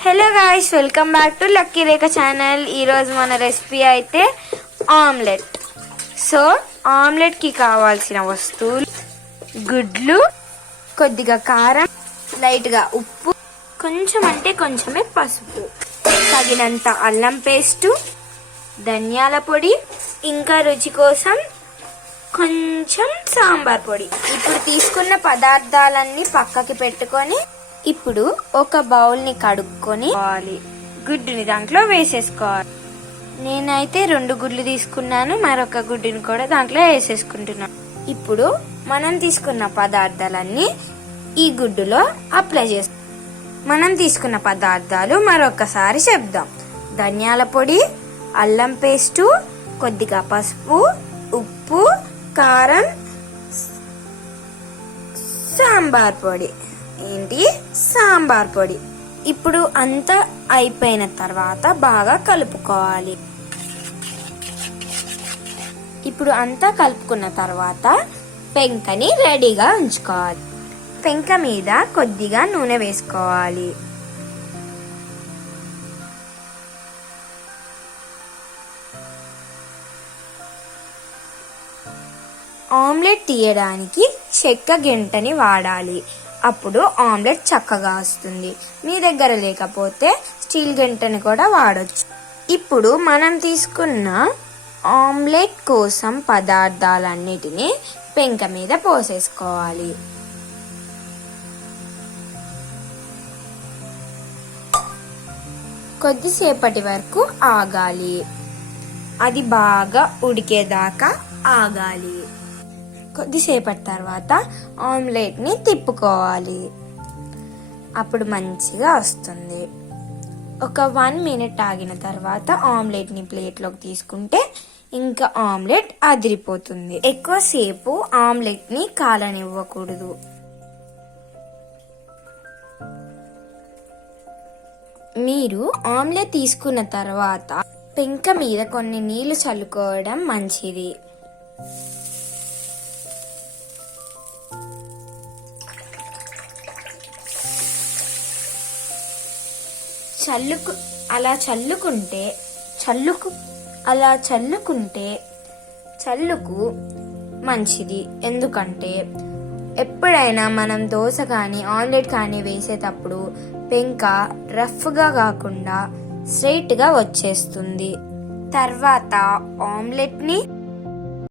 Hello guys, welcome back to lucky Rekha channel. ఈరోజు మన recipe అయితే ఆమ్లెట్. సో ఆమ్లెట్కి కావాల్సిన వస్తువులు: గుడ్లు, కొద్దిగా కారం, లైట్గా ఉప్పు, కొంచెం అంటే కొంచెమే పసుపు, తగినంత అల్లం పేస్టు, ధనియాల పొడి, ఇంకా రుచి కోసం కొంచెం సాంబార్ పొడి. ఇప్పుడు తీసుకున్న పదార్థాలన్నీ పక్కకి పెట్టుకొని ఇప్పుడు ఒక బౌల్ని కడుక్కొని గుడ్డుని దాంట్లో వేసేసుకోవాలి. నేనైతే 2 గుడ్లు తీసుకున్నాను, మరొక గుడ్డుని కూడా దాంట్లో వేసేసుకుంటున్నాను. ఇప్పుడు మనం తీసుకున్న పదార్థాలన్నీ ఈ గుడ్డులో అప్లై చేస్తాం. మనం తీసుకున్న పదార్థాలు మరొకసారి చెప్దాం: ధనియాల పొడి, అల్లం పేస్టు, కొద్దిగా పసుపు, ఉప్పు, కారం, సాంబార్ పొడి. సాంబార్ పొడి. ఇప్పుడు అంతా అయిపోయిన తర్వాత బాగా కలుపుకోవాలి. ఇప్పుడు అంతా కలుపుకున్న తర్వాత పెంకని రెడీగా ఉంచుకోవాలి. పెంక మీద కొద్దిగా నూనె వేసుకోవాలి. ఆమ్లెట్ తీయడానికి చెక్క గెంటని వాడాలి. అప్పుడు ఆమ్లెట్ చక్కగా వస్తుంది. మీ దగ్గర లేకపోతే స్టీల్ గంటని కూడా వాడొచ్చు. ఇప్పుడు మనం తీసుకున్న ఆమ్లెట్ కోసం పదార్థాలన్నిటినీ పెంక మీద పోసేసుకోవాలి. కొద్దిసేపటి వరకు ఆగాలి. అది బాగా ఉడికేదాకా ఆగాలి. కొద్దిసేపటి తర్వాత ఆమ్లెట్ ని తిప్పుకోవాలి. అప్పుడు మంచిగా వస్తుంది. ఒక 1 మినిట్ ఆగిన తర్వాత ఆమ్లెట్ ని ప్లేట్లోకి తీసుకుంటే ఇంకా ఆమ్లెట్ అదిరిపోతుంది. ఎక్కువసేపు ఆమ్లెట్ ని కాలనివ్వకూడదు. మీరు ఆమ్లెట్ తీసుకున్న తర్వాత పెంక మీద కొన్ని నీళ్లు చల్లుకోవడం మంచిది. అలా చల్లుకుంటే చల్లుకు మంచిది. ఎందుకంటే ఎప్పుడైనా మనం దోశ కానీ ఆమ్లెట్ కానీ వేసేటప్పుడు పెంక రఫ్గా కాకుండా స్ట్రైట్గా వచ్చేస్తుంది. తర్వాత ఆమ్లెట్ ని